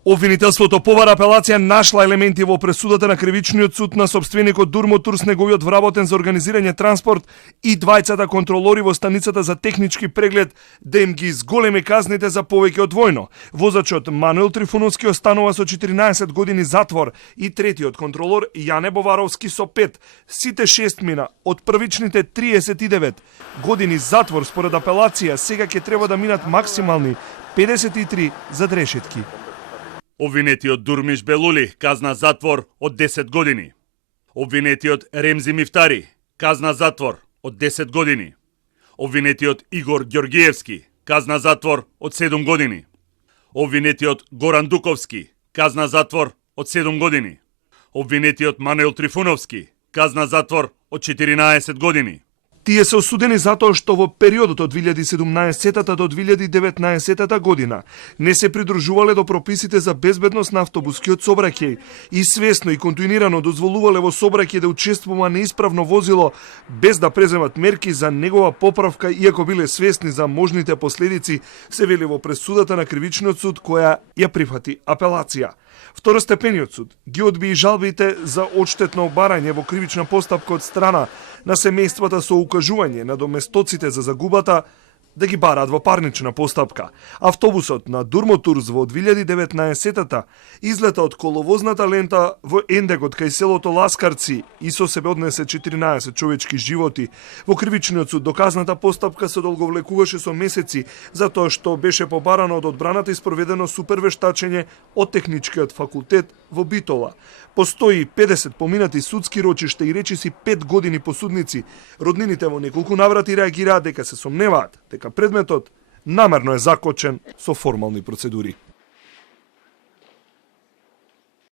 Обвинителството побара апелација нашла елементи во пресудата на кривичниот суд на сопственикот Durmotours, неговиот вработен за организирање транспорт и двајцата контролори во станицата за технички преглед да им ги изголеми казните за повеќе од двојно. Возачот Мануел Трифуновски останува со 14 години затвор и третиот контролор Јане Боваровски со 5. Сите 6 мина од првичните 39 години затвор според апелација сега ќе треба да минат максимални 53 за решетки. Обвинетиот Дурмиш Белули, казна затвор од 10 години. Обвинетиот Ремзи Мифтари, казна затвор од 10 години. Обвинетиот Игор Ѓоргиевски, казна затвор од 7 години. Обвинетиот Горан Дуковски, казна затвор од 7 години. Обвинетиот Мануел Трифуновски, казна затвор од 14 години. Тие се осудени затоа што во периодот од 2017 до 2019 година не се придружувале до прописите за безбедност на автобускиот сообраќај и свесно и континуирано дозволувале во сообраќај да учествува неисправно возило без да преземат мерки за негова поправка, иако биле свесни за можните последици, се вели во пресудата на кривичниот суд која ја прифати апелација. Второстепениот суд ги одби и жалбите за одштетно обарање во кривична постапка од страна на семејствата со укажување на доместоците за загубата да ги бараат во парнична постапка. Автобусот на Durmotours во 2019-та излета од коловозната лента во Ендегот кај селото Ласкарци и со себе однесе 14 човечки животи. Во кривичниот суд доказната постапка се долговлекуваше со месеци затоа што беше побарано од одбраната и спроведено супервештачење од техничкиот факултет во Битола. Постои 50 поминати судски рочишта и речиси 5 години посудници. Роднините во неколку наврати реагираат дека се сомневаат дека предметот намерно е закочен со формални процедури.